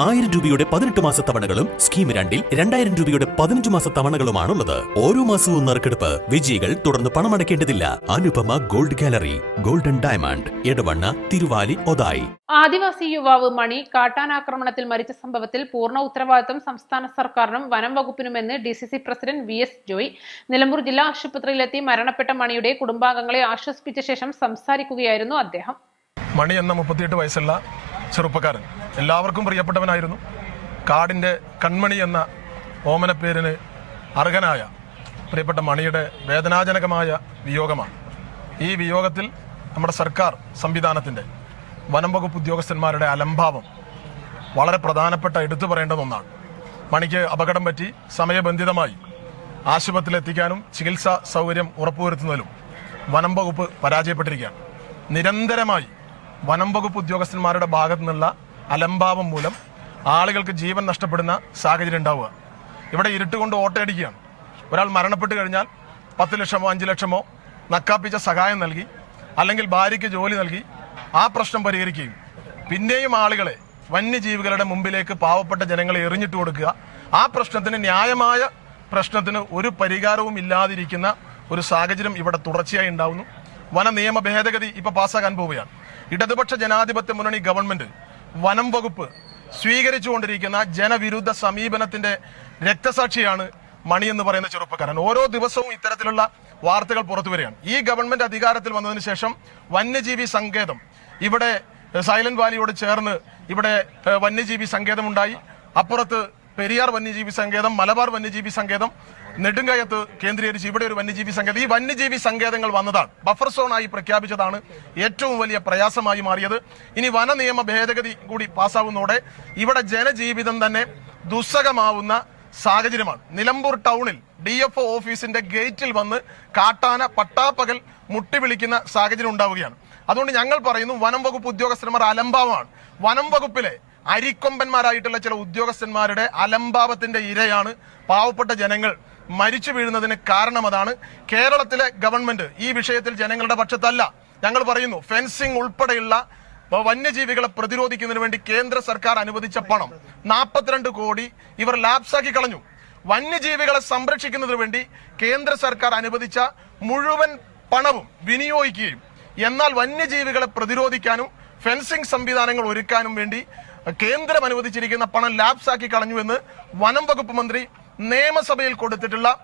ആയിരം രൂപയുടെ പതിനെട്ട് മാസ തവണകളും സ്കീം രണ്ടിൽ രണ്ടായിരം രൂപയുടെ പതിനഞ്ച് മാസ തവണകളുമാണുള്ളത്. ഓരോ മാസവും നറുക്കെടുപ്പ് വിജയികൾ തുടർന്ന് പണമടയ്ക്കേണ്ടതില്ല. Anupama gold gallery golden diamond Edavanna Thiruvali Othayi. ആദിവാസി യുവാവ് മണി കാട്ടാനാക്രമണത്തിൽ മരിച്ച സംഭവത്തിൽ പൂർണ ഉത്തരവാദിത്വം സംസ്ഥാന സർക്കാരിനും വനം വകുപ്പിനുമെന്ന് D C C president V S Joy. Nilambur ജില്ലാ ആശുപത്രിയിലെത്തി മരണപ്പെട്ട മണിയുടെ കുടുംബാംഗങ്ങളെ ആശ്വസിപ്പിച്ച ശേഷം സംസാരിക്കുകയായിരുന്നു അദ്ദേഹം. മണി എന്ന മുപ്പത്തിയെട്ട് വയസ്സുള്ള ചെറുപ്പക്കാരൻ. എല്ലാവർക്കും പ്രിയപ്പെട്ടവനായിരുന്നു. കാടിന്റെ കൺമണി എന്ന ഓമനപ്പേരിന് അർഹനായ പ്രിയപ്പെട്ട മണിയുടെ വേദനാജനകമായ വിയോഗമാണ്. ഈ വിയോഗത്തിൽ നമ്മുടെ സർക്കാർ സംവിധാനത്തിന്റെ വനംവകുപ്പ് ഉദ്യോഗസ്ഥന്മാരുടെ അലംഭാവം വളരെ പ്രധാനപ്പെട്ട എടുത്തു പറയേണ്ടുന്ന ഒന്നാണ്. മണിക്ക് അപകടം പറ്റി സമയബന്ധിതമായി ആശുപത്രിയിൽ എത്തിക്കാനും ചികിത്സാ സൗകര്യം ഉറപ്പുവരുത്തുന്നതിലും വനം വകുപ്പ് പരാജയപ്പെട്ടിരിക്കുകയാണ്. നിരന്തരമായി വനം വകുപ്പ് ഉദ്യോഗസ്ഥന്മാരുടെ ഭാഗത്തു നിന്നുള്ള അലംഭാവം മൂലം ആളുകൾക്ക് ജീവൻ നഷ്ടപ്പെടുന്ന സാഹചര്യം ഉണ്ടാവുക. ഇവിടെ ഇരുട്ടുകൊണ്ട് ഓട്ടയടിക്കുകയാണ്. ഒരാൾ മരണപ്പെട്ട് കഴിഞ്ഞാൽ പത്ത് ലക്ഷമോ അഞ്ച് ലക്ഷമോ നക്കാപ്പിച്ച സഹായം നൽകി അല്ലെങ്കിൽ ഭാര്യയ്ക്ക് ജോലി നൽകി ആ പ്രശ്നം പരിഹരിക്കുകയും പിന്നെയും ആളുകളെ വന്യജീവികളുടെ മുമ്പിലേക്ക് പാവപ്പെട്ട ജനങ്ങളെ എറിഞ്ഞിട്ട് കൊടുക്കുക. ആ പ്രശ്നത്തിന് ന്യായമായ പ്രശ്നത്തിന് ഒരു പരിഹാരവും ഇല്ലാതിരിക്കുന്ന ഒരു സാഹചര്യം ഇവിടെ തുടർച്ചയായി ഉണ്ടാവുന്നു. വന നിയമ ഭേദഗതി ഇപ്പൊ പാസ്സാക്കാൻ പോവുകയാണ്. ഇടതുപക്ഷ ജനാധിപത്യ മുന്നണി ഗവൺമെന്റ് വനം വകുപ്പ് സ്വീകരിച്ചുകൊണ്ടിരിക്കുന്ന ജനവിരുദ്ധ സമീപനത്തിന്റെ രക്തസാക്ഷിയാണ് മണി എന്ന് പറയുന്ന ചെറുപ്പക്കാരൻ. ഓരോ ദിവസവും ഇത്തരത്തിലുള്ള വാർത്തകൾ പുറത്തു വരികയാണ്. ഈ ഗവൺമെന്റ് അധികാരത്തിൽ വന്നതിന് ശേഷം വന്യജീവി സങ്കേതം. ഇവിടെ സൈലന്റ് വാലിയോട് ചേർന്ന് ഇവിടെ വന്യജീവി സങ്കേതം ഉണ്ടായി അപ്പുറത്ത് പെരിയാർ വന്യജീവി സങ്കേതം മലബാർ വന്യജീവി സങ്കേതം നെടുങ്കയത്ത് കേന്ദ്രീകരിച്ച് ഇവിടെ ഒരു വന്യജീവി സങ്കേതം ഈ വന്യജീവി സങ്കേതങ്ങൾ വന്നതാണ്. ബഫർ സോണായി പ്രഖ്യാപിച്ചതാണ് ഏറ്റവും വലിയ പ്രയാസമായി മാറിയത്. ഇനി വന നിയമ ഭേദഗതി കൂടി പാസ്സാവുന്നതോടെ ഇവിടെ ജനജീവിതം തന്നെ ദുസ്സഹമാവുന്ന സാഹചര്യമാണ്. നിലമ്പൂർ ടൗണിൽ ഡി എഫ് ഒ ഓഫീസിന്റെ ഗേറ്റിൽ വന്ന് കാട്ടാന പട്ടാപ്പകൽ മുട്ടി വിളിക്കുന്ന സാഹചര്യം ഉണ്ടാവുകയാണ്. അതുകൊണ്ട് ഞങ്ങൾ പറയുന്നു വനം വകുപ്പ് ഉദ്യോഗസ്ഥന്മാർ അലംഭാവമാണ്. വനം വകുപ്പിലെ അരിക്കൊമ്പന്മാരായിട്ടുള്ള ചില ഉദ്യോഗസ്ഥന്മാരുടെ അലംഭാവത്തിന്റെ ഇരയാണ് പാവപ്പെട്ട ജനങ്ങൾ മരിച്ചു വീഴുന്നതിന് കാരണം അതാണ്. കേരളത്തിലെ ഗവൺമെന്റ് ഈ വിഷയത്തിൽ ജനങ്ങളുടെ പക്ഷത്തല്ല. ഞങ്ങൾ പറയുന്നു ഫെൻസിംഗ് ഉൾപ്പെടെയുള്ള വന്യജീവികളെ പ്രതിരോധിക്കുന്നതിന് വേണ്ടി കേന്ദ്ര സർക്കാർ അനുവദിച്ച പണം നാൽപ്പത്തിരണ്ട് കോടി ഇവർ ലാപ്സാക്കി കളഞ്ഞു. വന്യജീവികളെ സംരക്ഷിക്കുന്നതിന് വേണ്ടി കേന്ദ്ര സർക്കാർ അനുവദിച്ച മുഴുവൻ പണവും വിനിയോഗിക്കുകയും എന്നാൽ വന്യജീവികളെ പ്രതിരോധിക്കാനും ഫെൻസിംഗ് സംവിധാനങ്ങൾ ഒരുക്കാനും വേണ്ടി കേന്ദ്രം അനുവദിച്ചിരിക്കുന്ന പണം ലാപ്സാക്കി കളഞ്ഞു എന്ന് വനം വകുപ്പ് മന്ത്രി നിയമസഭയിൽ കൊടുത്തിട്ടുള്ള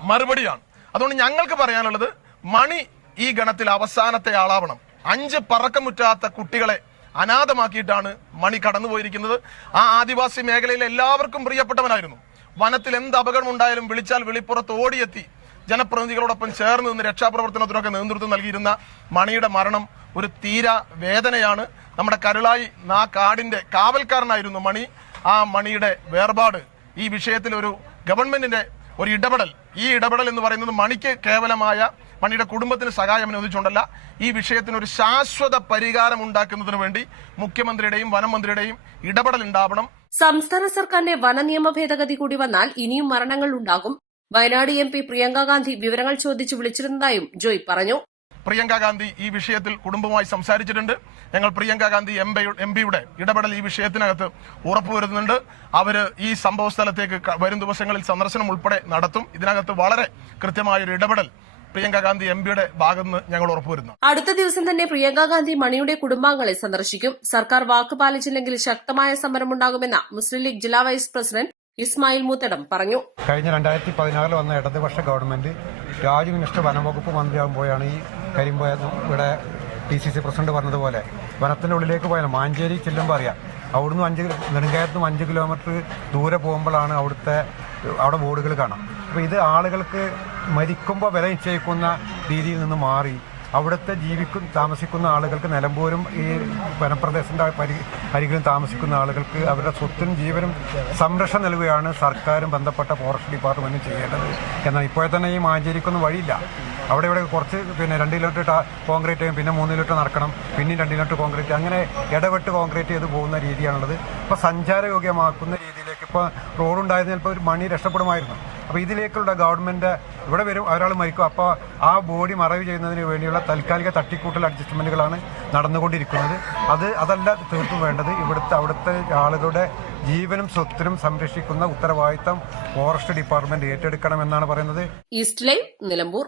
മറുപടിയാണ്. അതുകൊണ്ട് ഞങ്ങൾക്ക് പറയാനുള്ളത് മണി ഈ ഗണത്തിൽ അവസാനത്തെ ആളാവണം. അഞ്ച് പറക്കമുറ്റാത്ത കുട്ടികളെ അനാഥമാക്കിയിട്ടാണ് മണി കടന്നുപോയിരിക്കുന്നത്. ആ ആദിവാസി മേഖലയിലെ എല്ലാവർക്കും പ്രിയപ്പെട്ടവനായിരുന്നു. വനത്തിൽ എന്ത് അപകടം ഉണ്ടായാലും വിളിച്ചാൽ വെളിപ്പുറത്ത് ഓടിയെത്തി ജനപ്രതിനിധികളോടൊപ്പം ചേർന്ന് നിന്ന് രക്ഷാപ്രവർത്തനത്തിനൊക്കെ നേതൃത്വം നൽകിയിരുന്ന മണിയുടെ മരണം ഒരു തീര വേദനയാണ്. നമ്മുടെ കരുളായി നാ കാടിന്റെ കാവൽക്കാരനായിരുന്നു മണി. ആ മണിയുടെ വേർപാട് ഈ വിഷയത്തിൽ ഒരു ഗവൺമെന്റിന്റെ ഒരു ഇടപെടൽ. ഈ ഇടപെടൽ എന്ന് പറയുന്നത് മണിക്ക് കേവലമായ മണിയുടെ കുടുംബത്തിന് സഹായം അനുവദിച്ചുകൊണ്ടല്ല ഈ വിഷയത്തിന് ഒരു ശാശ്വത പരിഹാരം ഉണ്ടാക്കുന്നതിന് വേണ്ടി മുഖ്യമന്ത്രിയുടെയും വനമന്ത്രിയുടെയും ഇടപെടൽ ഉണ്ടാവണം. സംസ്ഥാന സർക്കാരിന്റെ വനനിയമ ഭേദഗതി കൂടി വന്നാൽ ഇനിയും മരണങ്ങൾ ഉണ്ടാകും. വയനാട് എം പി പ്രിയങ്ക ഗാന്ധി വിവരങ്ങൾ ചോദിച്ചു വിളിച്ചിരുന്നതായും ജോയ് പറഞ്ഞു. പ്രിയങ്ക ഗാന്ധി ഈ വിഷയത്തിൽ കുടുംബവുമായി സംസാരിച്ചിട്ടുണ്ട്. ഞങ്ങൾ പ്രിയങ്ക ഗാന്ധി എം എം പിയുടെ ഇടപെടൽ ഈ വിഷയത്തിനകത്ത് ഉറപ്പുവരുന്നുണ്ട് അവർ ഈ സംഭവ സ്ഥലത്തേക്ക് വരും ദിവസങ്ങളിൽ സന്ദർശനം ഉൾപ്പെടെ നടത്തും. ഇതിനകത്ത് വളരെ കൃത്യമായൊരു ഇടപെടൽ പ്രിയങ്ക ഗാന്ധി എം പിയുടെ ഭാഗത്തുനിന്ന് ഞങ്ങൾ ഉറപ്പുവരുന്നു. അടുത്ത ദിവസം തന്നെ പ്രിയങ്ക ഗാന്ധി മണിയുടെ കുടുംബാംഗങ്ങളെ സന്ദർശിക്കും. സർക്കാർ വാക്ക് പാലിച്ചില്ലെങ്കിൽ ശക്തമായ സമരമുണ്ടാകുമെന്ന് മുസ്ലിം ലീഗ് ജില്ലാ വൈസ് പ്രസിഡന്റ് ഇസ്മായിൽ മൂത്തടം പറഞ്ഞു. കഴിഞ്ഞ രണ്ടായിരത്തി പതിനാറിൽ വന്ന ഇടതുപക്ഷ ഗവൺമെന്റ് രാജ്യവിനിഷ്ഠ വനംവകുപ്പ് മന്ത്രിയാകുമ്പോഴാണ് ഈ കരിമ്പോയ ഇവിടെ ടി സി സി പ്രസിഡന്റ് പറഞ്ഞതുപോലെ. വനത്തിന്റെ ഉള്ളിലേക്ക് പോയാൽ മാഞ്ചേരി ചെല്ലുമ്പോൾ അറിയാം. അവിടുന്ന് അഞ്ച് നെടുങ്കായത്തുനിന്ന് അഞ്ച് കിലോമീറ്റർ ദൂരെ പോകുമ്പോഴാണ് അവിടുത്തെ അവിടെ ബോർഡുകൾ കാണാം. അപ്പോൾ ഇത് ആളുകൾക്ക് മരിക്കുമ്പോൾ വില നിശ്ചയിക്കുന്ന രീതിയിൽ നിന്ന് മാറി. അവിടുത്തെ ജീവിക്കും താമസിക്കുന്ന ആളുകൾക്ക് നിലമ്പൂരും ഈ വനപ്രദേശത്തിന്റെ പരി അരികിലും താമസിക്കുന്ന ആളുകൾക്ക് അവരുടെ സ്വത്തിനും ജീവനും സംരക്ഷണം നൽകുകയാണ് സർക്കാരും ബന്ധപ്പെട്ട ഫോറസ്റ്റ് ഡിപ്പാർട്ട്മെന്റും ചെയ്യേണ്ടത്. എന്നാൽ ഇപ്പോഴെ തന്നെ ഈ മാഞ്ചേരിക്കൊന്നും വഴിയില്ല. അവിടെ ഇവിടെ കുറച്ച് പിന്നെ രണ്ട് കിലോമീറ്റർ കോൺക്രീറ്റ് ചെയ്യും പിന്നെ മൂന്ന് കിലോമീറ്റർ നടക്കണം പിന്നെയും രണ്ട് കിലോമീറ്റർ കോൺക്രീറ്റ് അങ്ങനെ ഇടപെട്ട് കോൺക്രീറ്റ് ചെയ്ത് പോകുന്ന രീതിയാണുള്ളത്. ഇപ്പോൾ സഞ്ചാരയോഗ്യമാക്കുന്ന രീതിയിലേക്ക് ഇപ്പോൾ റോഡ് ചിലപ്പോൾ ഒരു മണി രക്ഷപ്പെടുമായിരുന്നു. അപ്പോൾ ഇതിലേക്കുള്ള ഗവൺമെന്റ് ഇവിടെ വരും ഒരാൾ മരിക്കും. അപ്പോൾ ആ ബോഡി മറവ് ചെയ്യുന്നതിന് വേണ്ടിയുള്ള താൽക്കാലിക തട്ടിക്കൂട്ടൽ അഡ്ജസ്റ്റ്മെന്റുകളാണ് നടന്നുകൊണ്ടിരിക്കുന്നത്. അത് അതല്ല തീർത്തും വേണ്ടത്. ഇവിടുത്തെ അവിടുത്തെ ആളുകളുടെ ജീവനും സ്വത്തിനും സംരക്ഷിക്കുന്ന ഉത്തരവാദിത്തം ഫോറസ്റ്റ് ഡിപ്പാർട്ട്മെന്റ് ഏറ്റെടുക്കണമെന്നാണ് പറയുന്നത്. East line Nilambur.